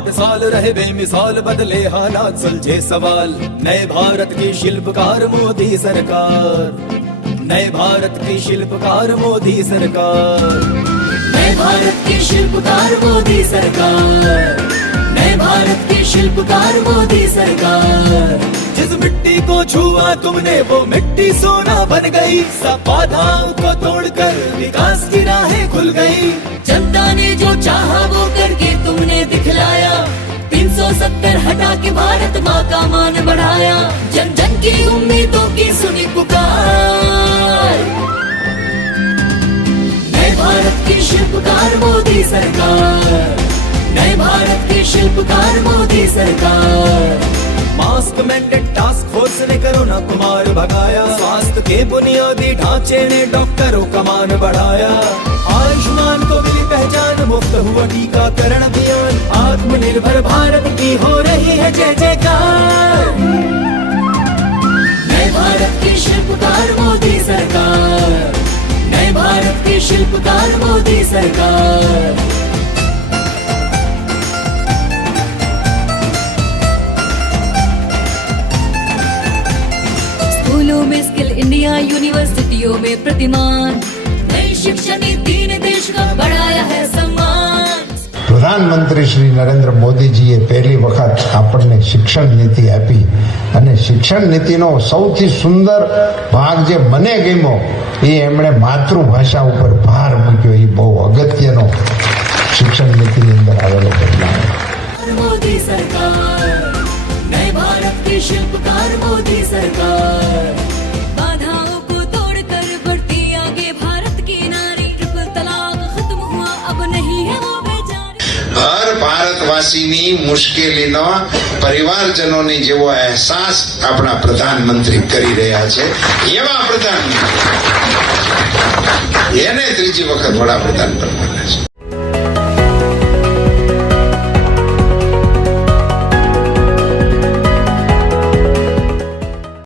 8 साल रहे बेमिसाल, बदले हालात सुलझे सवाल। नए भारत की शिल्पकार मोदी सरकार, नए भारत की शिल्पकार मोदी सरकार, नए भारत की शिल्पकार मोदी सरकार, नए भारत की शिल्पकार मोदी सरकार। जिस मिट्टी को छुआ तुमने वो मिट्टी सोना बन गई, सब बाधाओं को तोड़कर विकास की राहें खुल गई। जनता ने जो चाहा वो करके तुमने दिखलाया, 370 हटा के भारत माँ का मान बढ़ाया। जन जन की उम्मीदों की सुनी पुकार, नए भारत की शिल्पकार मोदी सरकार, नए भारत की शिल्पकार मोदी सरकार। मास्क मैंडेट टास्क फोर्स ने कोरोना को मार भगाया, स्वास्थ्य के बुनियादी ढांचे ने डॉक्टरों का मान बढ़ाया। आयुष्मान को मिली पहचान, मुफ्त हुआ टीकाकरण अभियान, आत्मनिर्भर भारत की हो रही है जय जयकार। नए भारत की शिल्पकार मोदी सरकार, नए भारत की शिल्पकार मोदी सरकार। स्कूलों में स्किल इंडिया, यूनिवर्सिटियों में प्रतिमान, नई शिक्षा नीति ने देश का बढ़ाया है सम्मान। प्रधानमंत्री श्री नरेंद्र मोदीजीએ પહેલી વખત આપણને શિક્ષણ નીતિ આપી અને શિક્ષણ નીતિનો સૌથી સુંદર ભાગ જે મને ગમ્યો એ એમણે માતૃભાષા ઉપર ભાર મૂક્યો। એ બહુ અગત્યનો શિક્ષણ નીતિની અંદર આવેલો બદલાવ। मोदी सरकार, नए भारत की शिल्पकार मोदी सरकार। बाधाओं को तोड़कर बढ़ती आगे भारत की नारी, ट्रिपल तलाक खत्म हुआ अब नहीं है वो बेचारी। हर भारतवासीनी मुश्केलीनो परिवारजनोनी जेवो अहसास अपना प्रधानमंत्री करी रह्या छे, एवा प्रधानमंत्री એને ત્રીજી વખત વડાપ્રધાન બનવાના છે।